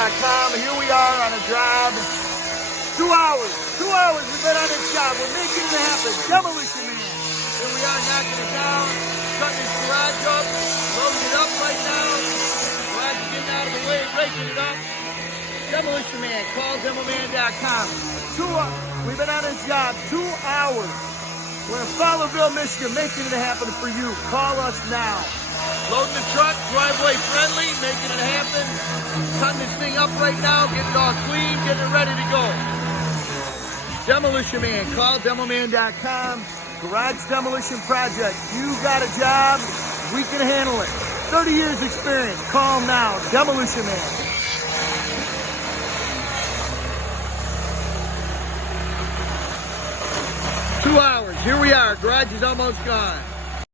DeMolitionMan.com. Here we are on a job. 2 hours. 2 hours we've been on this job. We're making it happen. Demolition Man. Here we are knocking it down, cutting his garage up, loading it up right now. Garage is getting out of the way, breaking it up. Demolition Man. Call DemoMan.com. We've been on this job 2 hours. We're in Fowlerville, Michigan, making it happen for you. Call us now. Loading the truck, driveway friendly, making it happen. Cutting this thing up right now, getting it all clean, getting it ready to go. Demolition Man, call DemoMan.com. Garage demolition project. You got a job, we can handle it. 30 years experience. Call now. Demolition Man. 2 hours. Here we are. Garage is almost gone.